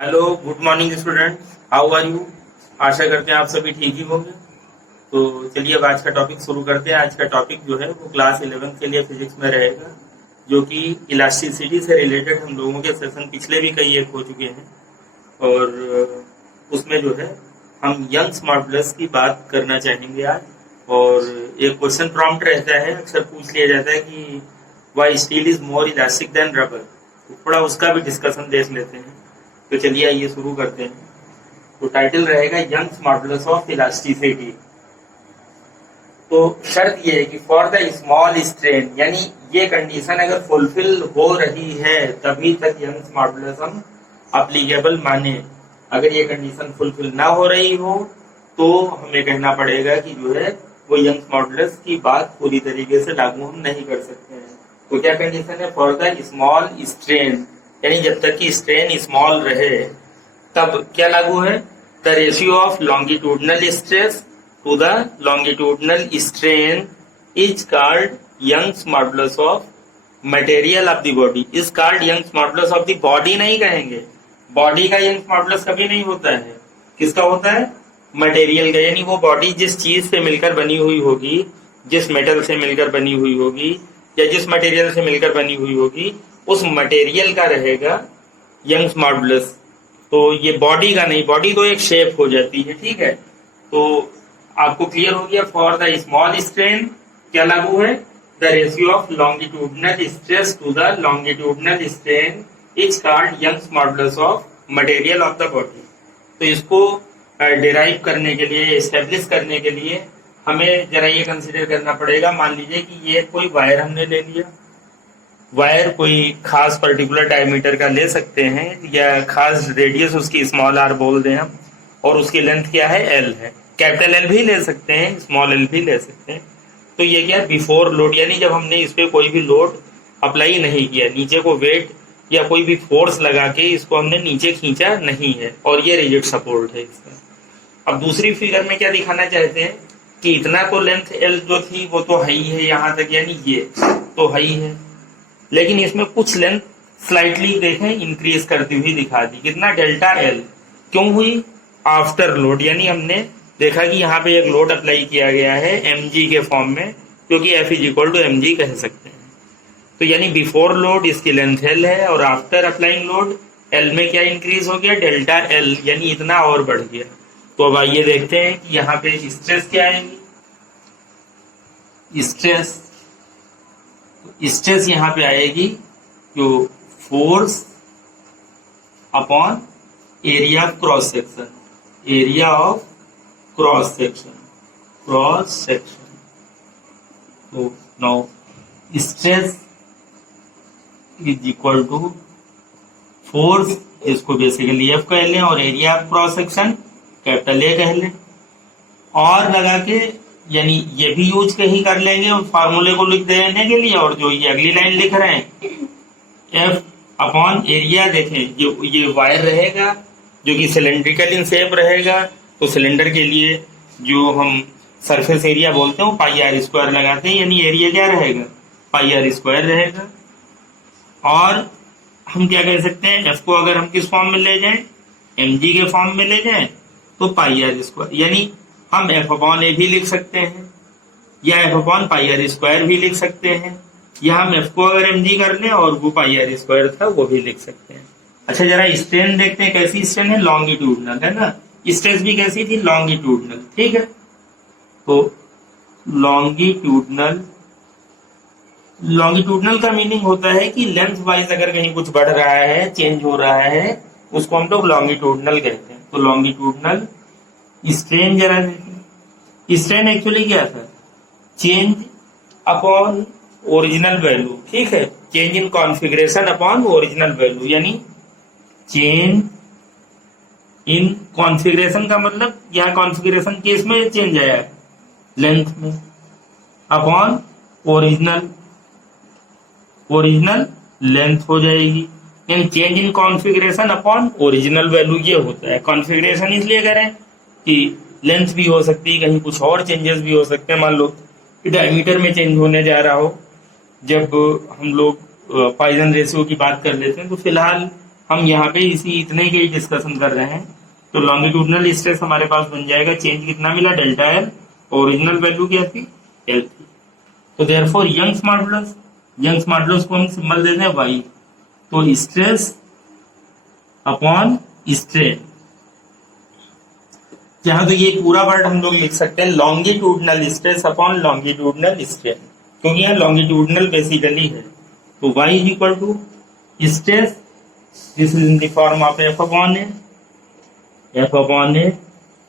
Hello, good morning student. How are you? आशा करते हैं आप सभी ठीक ही होंगे। तो चलिए अब आज का टॉपिक शुरू करते हैं। आज का टॉपिक जो है वो क्लास 11 के लिए फिजिक्स में रहेगा, जो कि इलास्टिसिटी से रिलेटेड हम लोगों के सेशन पिछले भी कई एक हो चुके हैं। और उसमें जो है हम यंग्स मॉडुलस की बात करना चाहेंगे आज। और एक क्वेश्चन प्रॉम्प्ट रहता है, अक्सर पूछ लिया जाता है कि why steel is more elastic than rubber. थोड़ा उसका भी डिस्कशन देख लेते हैं। तो चलिए आइए शुरू करते हैं। तो टाइटल रहेगा यंग्स मॉडुलस ऑफ इलास्टिसिटी। तो शर्त ये है कि फॉर द स्मॉल स्ट्रेन, यानी ये कंडीशन अगर फुलफिल हो रही है तभी तक यंग्स मॉडुलस हम अप्लीकेबल माने। अगर ये कंडीशन फुलफिल ना हो रही हो तो हमें कहना पड़ेगा कि जो है वो यंग्स मॉडुलस की बात पूरी तरीके से लागू हम नहीं कर सकते हैं। तो क्या कंडीशन है? फॉर द स्मॉल स्ट्रेन, यानी जब तक कि स्ट्रेन स्मॉल रहे तब क्या लागू है? The ratio of longitudinal stress to the longitudinal strain is called Young's modulus of material of the body. Is called Young's modulus of the body नहीं कहेंगे। बॉडी का यंग्स मॉडुलस कभी नहीं होता है। किसका होता है? मटेरियल का। यानी वो बॉडी जिस चीज से मिलकर बनी हुई होगी, जिस मेटल से मिलकर बनी हुई होगी या जिस मटेरियल से मिलकर बनी हुई होगी, उस मटेरियल का रहेगा यंग्स मॉडुलस। तो ये बॉडी का नहीं, बॉडी तो एक शेप हो जाती है, ठीक है। तो आपको क्लियर हो गया। फॉर द स्मॉल स्ट्रेन क्या लागू है? The ratio of longitudinal stress to the longitudinal strain is called Young's modulus of material of the body. तो इसको डिराइव करने के लिए, एस्टेब्लिश करने के लिए हमें जरा ये कंसिडर करना पड़ेगा। मान लीजिए कि ये कोई वायर हमने ले लिया। वायर कोई खास पर्टिकुलर डायमीटर का ले सकते हैं या खास रेडियस उसकी स्मॉल आर बोल दें हम, और उसकी लेंथ क्या है? एल है। कैपिटल एल भी ले सकते हैं, स्मॉल एल भी ले सकते हैं। तो ये क्या? बिफोर लोड, यानी जब हमने इस पे कोई भी लोड अप्लाई नहीं किया, नीचे को वेट या कोई भी फोर्स लगा के इसको हमने नीचे खींचा नहीं है, और ये रिजिड सपोर्ट है इसका। अब दूसरी फिगर में क्या दिखाना चाहते हैं कि इतना तो लेंथ एल जो थी वो तो हाई है यहाँ तक, यानी ये तो हाई है, लेकिन इसमें कुछ लेंथ स्लाइटली देखें इंक्रीज करती हुई दिखा दी। कितना? Delta L. क्यों हुई? आफ्टर लोड, यानी हमने देखा कि यहाँ पे एक लोड अप्लाई किया गया है mg के फॉर्म में, क्योंकि F is equal to mg कह सकते हैं। तो यानी बिफोर लोड इसकी लेंथ एल है, और आफ्टर अप्लाइंग लोड एल में क्या इंक्रीज हो गया? डेल्टा एल, यानी इतना और बढ़ गया। तो अब आइए देखते हैं कि यहाँ पे स्ट्रेस क्या आएगी। स्ट्रेस यहाँ पे आएगी जो force upon area of cross section, area of cross section. तो now stress is equal to force, इसको बेसिकली एफ कह लें, और area of cross section capital A कह लें। और लगा के, यानी ये भी यूज कहीं कर लेंगे फार्मूले को लिख देने के लिए, और जो ये अगली लाइन लिख रहे हैं एफ अपॉन एरिया, देखें ये वायर रहेगा जो कि सिलेंड्रिकल इन शेप रहेगा। तो सिलेंडर के लिए जो हम सरफेस एरिया बोलते हैं वो पाई आर स्क्वायर लगाते हैं, यानी एरिया क्या रहेगा? पाई आर स्क्वायर रहेगा। और हम क्या कह सकते हैं? एफ को अगर हम किस फॉर्म में ले जाएं, mg के फॉर्म में ले जाएं, तो पाई आर स्क्वायर, यानी हम एफ अपॉन ए भी लिख सकते हैं या F upon pi R square भी लिख सकते हैं, या हम एफ को अगर mg कर लें और वो पाई आर स्क्वायर था वो भी लिख सकते हैं। अच्छा, जरा स्ट्रेन देखते हैं। कैसी स्ट्रेन है? लॉन्गिट्यूडनल है ना। स्ट्रेस भी कैसी थी? लॉन्गिट्यूडनल, ठीक है। तो लॉन्गिट्यूडनल का मीनिंग होता है कि लेंथ वाइज अगर कहीं कुछ बढ़ रहा है, चेंज हो रहा है, उसको हम लोग लॉन्गिट्यूडनल कहते हैं। तो लॉन्गिट्यूडनल स्ट्रेन, जरा देखिए स्ट्रेन एक्चुअली क्या था? चेंज अपॉन ओरिजिनल वैल्यू, ठीक है। Change in configuration upon original value, यानी चेंज इन कॉन्फ़िगरेशन का मतलब यहाँ कॉन्फ़िगरेशन केस में चेंज आया है लेंथ में, अपॉन ओरिजिनल लेंथ हो जाएगी, यानी change in configuration upon original value ये होता है। कॉन्फ़िगरेशन इसलिए करें कि लेंथ भी हो सकती है, कहीं कुछ और चेंजेस भी हो सकते हैं। मान लो डायमीटर में चेंज होने जा रहा हो, जब हम लोग पॉइजन रेशियो की बात कर लेते हैं, तो फिलहाल हम यहाँ पे इसी इतने के ही डिस्कशन कर रहे हैं। तो लॉन्गिट्यूडनल स्ट्रेस हमारे पास बन जाएगा, चेंज कितना मिला, डेल्टा एल, ओरिजिनल वैल्यू क्या थी, एल थी। तो therefore Young's modulus, Young's modulus को हम सिंबल देते हैं वाई। तो स्ट्रेस अपॉन स्ट्रेन, जहां तो ये पूरा वर्ड हम लोग लिख सकते हैं longitudinal stress upon longitudinal strain, क्योंकि यहाँ लॉन्गिट्यूडनल बेसिकली है। तो y is equal to stress, this is in the form of F upon A, F upon A,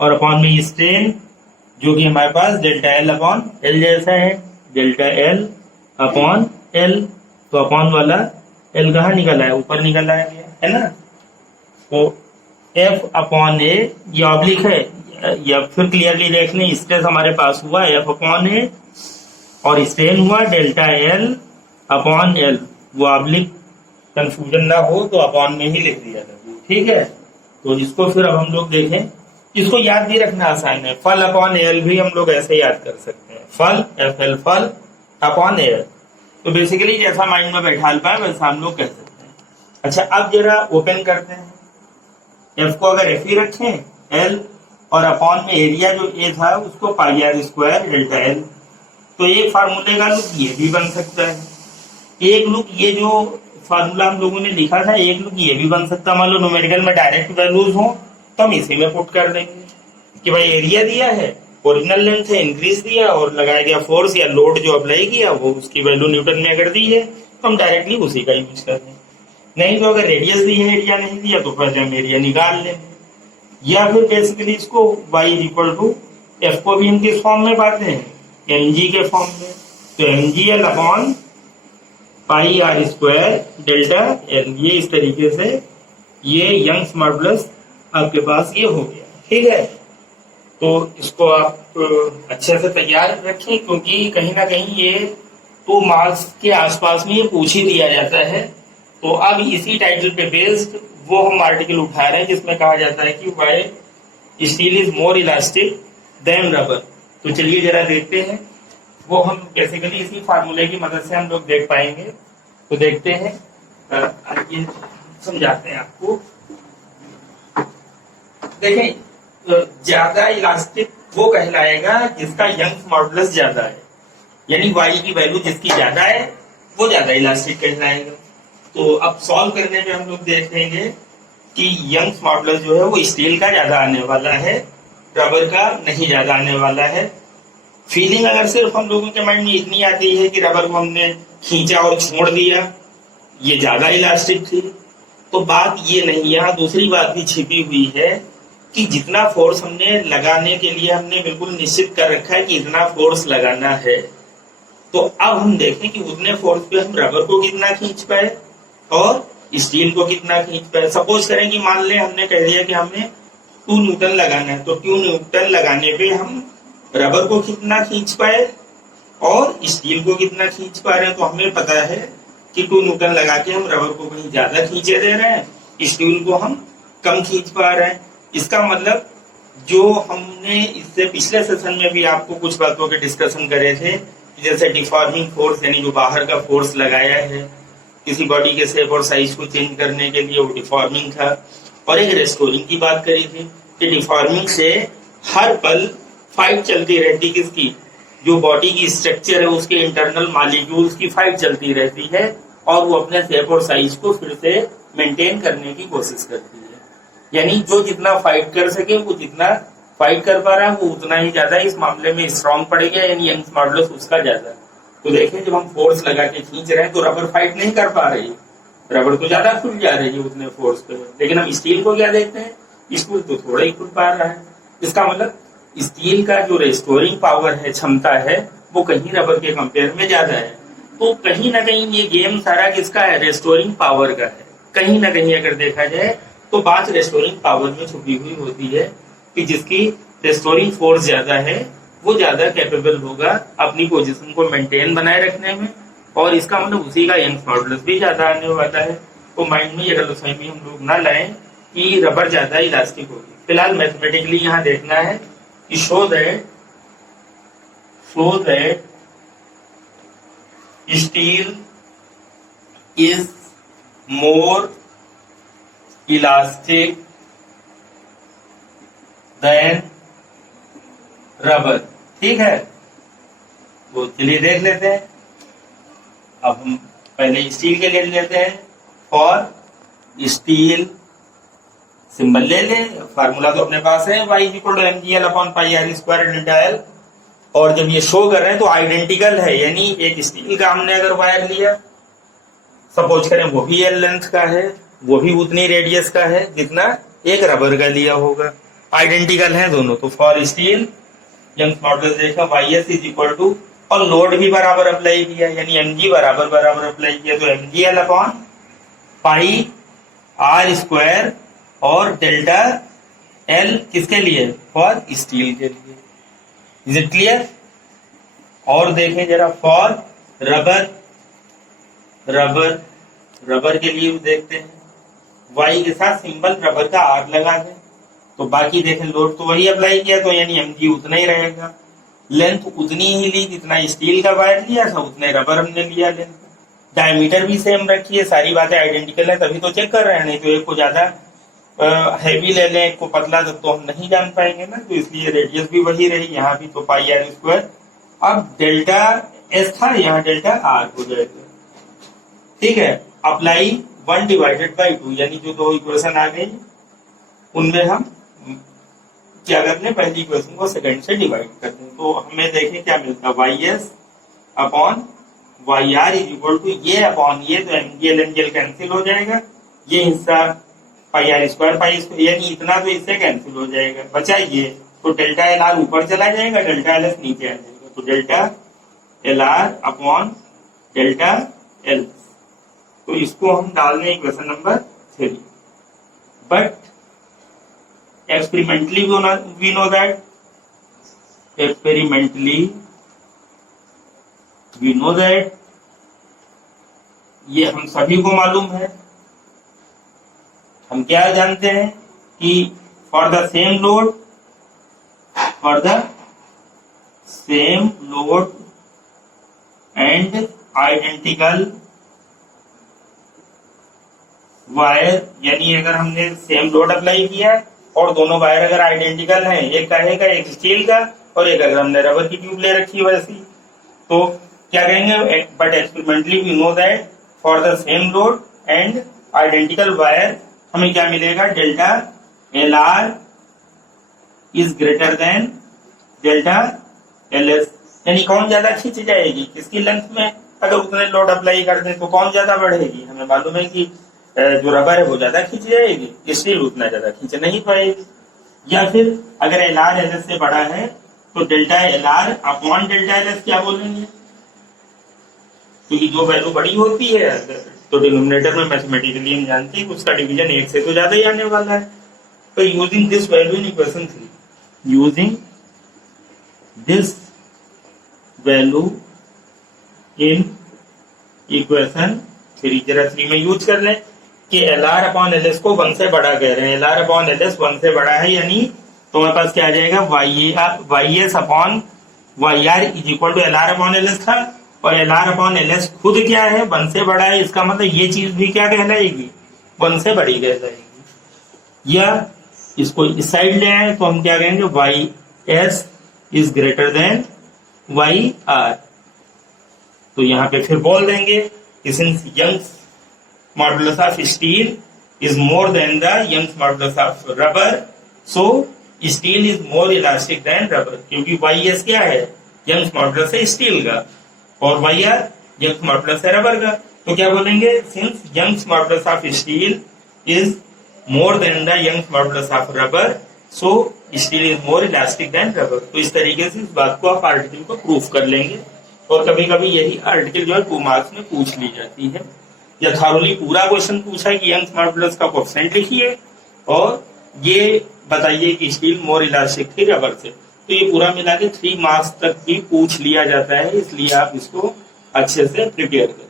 और अपॉन में स्ट्रेन जो कि हमारे पास डेल्टा एल अपॉन एल जैसा है, डेल्टा एल अपॉन एल। तो अपॉन वाला एल कहाँ निकला है, ऊपर निकला है ना। तो एफ अपॉन ए, ये ऑब्लिक है, या फिर क्लियरली देख लें, स्ट्रेस हमारे पास हुआ एफ अपॉन ए और स्ट्रेन हुआ डेल्टा एल अपॉन एल। वो ऑब्लिक कंफ्यूजन ना हो तो अपॉन में ही लिख दिया था, ठीक है। तो इसको फिर अब हम लोग देखें, इसको याद भी रखना आसान है, फल अपॉन एल भी हम लोग ऐसे याद कर सकते हैं, फल एफ एल फल अपॉन एल। तो बेसिकली जैसा माइंड में बैठा पाए वैसा हम लोग कह सकते हैं। अच्छा, अब जरा ओपन करते हैं, एफ को अगर एफ ही रखें एल और अपॉन में एरिया जो ए था उसको पाई आर स्क्वायर डेल्टा एल, तो एक फार्मूले का लुक ये भी बन सकता है, एक लुक ये जो फार्मूला हम लोगों ने लिखा था एक लुक ये भी बन सकता है। मान लो न्यूमेरिकल में डायरेक्ट वैल्यूज हो तो हम इसी में पुट कर देंगे कि भाई एरिया दिया है, ओरिजिनल लेंथ है, इंक्रीज दिया और लगाया गया फोर्स या लोड जो अप्लाई किया वो उसकी वैल्यू न्यूटन में अगर दी है तो हम डायरेक्टली उसी का यूज कर दें। नहीं तो अगर रेडियस दी है एरिया नहीं दिया तो फिर हम एरिया निकाल लेंगे, या फिर बेसिकली इसको y is equal to F को भी हम किस फॉर्म में पाते हैं, mg के फॉर्म में। तो mgl upon pi R square delta L, ये इस तरीके से ये यंग्स मॉडुलस आपके पास ये हो गया, ठीक है। तो इसको आप अच्छे से तैयार रखें, क्योंकि कहीं ना कहीं ये 2 मार्क्स के आसपास में ये पूछ ही दिया जाता है। तो अब इसी टाइटल पे बेस्ड वो हम आर्टिकल उठा रहे हैं जिसमें कहा जाता है कि why steel is more elastic than rubber. तो चलिए जरा देखते हैं, वो हम बेसिकली इसी फार्मूले की मदद से हम लोग देख पाएंगे। तो देखते हैं, आइए समझाते हैं आपको। देखें, ज्यादा इलास्टिक वो कहलाएगा जिसका यंग्स मॉडुलस ज्यादा है, यानी वाई की वैल्यू जिसकी ज्यादा है वो ज्यादा इलास्टिक कहलाएगा। तो अब सॉल्व करने में हम लोग देखेंगे कि यंग्स मॉडुलस जो है वो स्टील का ज्यादा आने वाला है, रबर का नहीं ज्यादा आने वाला है। फीलिंग अगर सिर्फ हम लोगों के माइंड में इतनी आती है कि रबर को हमने खींचा और छोड़ दिया, ये ज्यादा इलास्टिक थी, तो बात ये नहीं, यहाँ दूसरी बात भी छिपी हुई है कि जितना फोर्स हमने लगाने के लिए हमने बिल्कुल निश्चित कर रखा है कि इतना फोर्स लगाना है, तो अब हम देखें कि उतने फोर्स पे हम रबर को कितना खींच पाए और स्टील को कितना खींच पाए। सपोज करें कि मान लें हमने कह दिया कि हमें 2 न्यूटन लगाना है, तो 2 न्यूटन लगाने पे हम रबर को कितना खींच पाए और स्टील को कितना खींच पा रहे हैं। तो हमें पता है कि 2 न्यूटन लगा के हम रबर को कहीं ज्यादा खींचे दे रहे हैं, स्टील को हम कम खींच पा रहे हैं। इसका मतलब जो हमने इससे पिछले सेशन में भी आपको कुछ बातों के डिस्कशन करे थे, जैसे डिफॉर्मिंग फोर्स यानी जो बाहर का फोर्स लगाया है किसी बॉडी के शेप और साइज को चेंज करने के लिए, वो डिफॉर्मिंग था। और एक रेस्टोरिंग की बात करी थी कि डिफॉर्मिंग से हर पल फाइट चलती रहती, किसकी, जो बॉडी की स्ट्रक्चर है उसके इंटरनल मॉलिक्यूल्स की फाइट चलती रहती है और वो अपने शेप और साइज को फिर से मेंटेन करने की कोशिश करती है। यानी जो जितना फाइट कर सके वो जितना फाइट कर पा रहा है वो उतना ही ज्यादा इस मामले में स्ट्रॉन्ग पड़ेगा, यानी यंग्स मॉडुलस उसका ज्यादा। तो देखें, जब हम फोर्स लगा के खींच रहे हैं तो रबर फाइट नहीं कर पा रही, रबर तो ज्यादा खुल जा रही है उतने फोर्स पे, लेकिन हम स्टील को क्या देखते हैं, स्टील तो थोड़ा ही खुल पा रहा है। इसका मतलब स्टील का जो रेस्टोरिंग पावर है, क्षमता है, वो कहीं रबर के कंपेयर में ज्यादा है। तो कहीं ना कहीं ये गेम सारा किसका है, रेस्टोरिंग पावर का है। कहीं ना कहीं अगर देखा जाए तो बात रेस्टोरिंग पावर में छुपी हुई होती है कि जिसकी रेस्टोरिंग फोर्स ज्यादा है वो ज्यादा कैपेबल होगा अपनी पोजीशन को मेंटेन बनाए रखने में, और इसका मतलब उसी का यंग्स मॉडुलस भी ज्यादा आने वाला है। तो माइंड में ये गलतफहमी हम लोग ना लाएं कि रबर ज्यादा इलास्टिक होगी। फिलहाल मैथमेटिकली यहाँ देखना है कि show that steel is more elastic than rubber. ठीक है, तो चलिए देख लेते हैं। अब हम पहले स्टील के लिए लेते हैं। फॉर स्टील सिंबल ले ले, फार्मूला तो अपने पास है, y = mgl/πr² डेल्टा एल। और जब ये शो कर रहे हैं तो आइडेंटिकल है, यानी एक स्टील का हमने अगर वायर लिया, सपोज करें वो भी एल लेंथ का है, वो भी उतनी रेडियस का है जितना एक रबर का लिया होगा, आइडेंटिकल है दोनों। तो फॉर स्टील यंग्स मॉडुलस देखा YS = और लोड भी बराबर अप्लाई किया, यानी mg बराबर अप्लाई किया, तो mgl/πr² और डेल्टा एल किसके लिए? फॉर स्टील के लिए। Is it clear? और देखें जरा फॉर रबर के लिए देखते हैं। y के साथ सिंबल रबर का आर लगा दें, तो बाकी देखें लोड तो वही अप्लाई किया, तो यानी mg उतना ही रहेगा। लेंथ उतनी ही ली जितना स्टील का वायर लिया था, उतने रबर हमने लिया लेंथ। डायमीटर भी सेम रखी है, सारी बातें आइडेंटिकल है, तभी तो चेक कर रहे हैं, नहीं तो एक को ज्यादा हैवी ले लें, एक को पतला, तो हम नहीं जान पाएंगे ना। तो इसलिए रेडियस भी वही रही, यहाँ भी तो πr²। अब डेल्टा एस था, यहाँ डेल्टा आर हो जाएगा। ठीक है, अप्लाई 1/2, यानी जो दो इक्वेशन आ गई उनमें हम क्या कर लें, पहली इक्वेशन को सेकंड से डिवाइड कर दें। तो हमें देखें क्या मिलता है, YS/YR = ये अपॉन ये, तो mgl कैंसिल हो जाएगा, ये हिस्सा πr², यानी इतना तो इससे कैंसिल हो जाएगा, बचा ये, तो डेल्टा एल आर ऊपर चला जाएगा, डेल्टा एल एस नीचे आ जाएगा, तो delta L R upon delta L. तो इसको हम डाल दें equation number 3। But experimentally we know that ये हम सभी को मालूम है। हम क्या जानते हैं कि for the same load and identical wire, यानी अगर हमने सेम लोड अप्लाई किया है और दोनों वायर अगर आइडेंटिकल हैं, एक कहे का एक स्टील का और एक अगर हमने रबर की ट्यूब ले रखी है वैसी, तो क्या कहेंगे, but experimentally we know that for the same load and identical wire हमें क्या मिलेगा, delta L R is greater than delta L S. यानी कौन ज्यादा खींच जाएगी, किसकी लेंथ में अगर उतने लोड अप्लाई कर दें तो कौन ज्यादा बढ़ेगी। हमें मालूम है कि जो रबर है वो ज्यादा खींच जाएगी, स्टील उतना ज्यादा खींच नहीं पाएगी। या फिर अगर एल आर एल एस से बड़ा है तो delta L R upon delta L S क्या बोलेंगे, क्योंकि जो वैल्यू बड़ी होती है तो डिनोमिनेटर में मैथमेटिकली हम जानते हैं उसका डिवीजन एक से तो ज्यादा ही आने वाला है। तो using this value in equation 3 जरा 3 में यूज कर लें कि L R upon L S को 1 से बड़ा कह रहे हैं, L R upon L S 1 से बड़ा है, यानी तो हमारे पास क्या आ जाएगा, YS upon YR = L R upon L S था, और L R upon L S खुद क्या है, 1 से बड़ा है, इसका मतलब ये चीज भी क्या कहलाएगी, 1 से बड़ी कहलाएगी। या इसको इस साइड ले आए तो हम क्या कहेंगे, YS is greater than YR। तो यहाँ पे फिर बोल देंगे since Young's modulus of steel is more than the Young's modulus of rubber, so steel is more elastic than rubber, क्योंकि YS क्या है, यंग्स मॉडुलस है स्टील का, और YR यंग्स मॉडुलस है रबर का। तो क्या बोलेंगे, since Young's modulus of steel is more than the Young's modulus of rubber, so steel is more elastic than rubber. तो इस तरीके से इस बात को आप आर्टिकल को प्रूफ कर लेंगे। और कभी कभी यही आर्टिकल जो है 2 मार्क्स में पूछ ली जाती है, या थॉरली पूरा क्वेश्चन पूछा है कि यंग्स मॉडुलस का कोएफिशिएंट लिखिए और ये बताइए कि स्टील मोर इलास्टिक थी रबर से। तो ये पूरा मिला के 3 मार्क्स तक भी पूछ लिया जाता है, इसलिए आप इसको अच्छे से प्रिपेयर करें।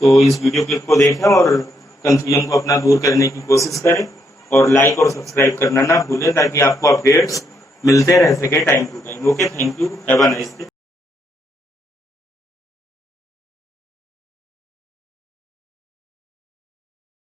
तो इस वीडियो क्लिप को देखें और कंफ्यूजन को अपना दूर करने की कोशिश करें, और लाइक और सब्सक्राइब करना ना भूलें ताकि आपको अपडेट्स मिलते रह सके time to time. Okay, thank you, have a nice day.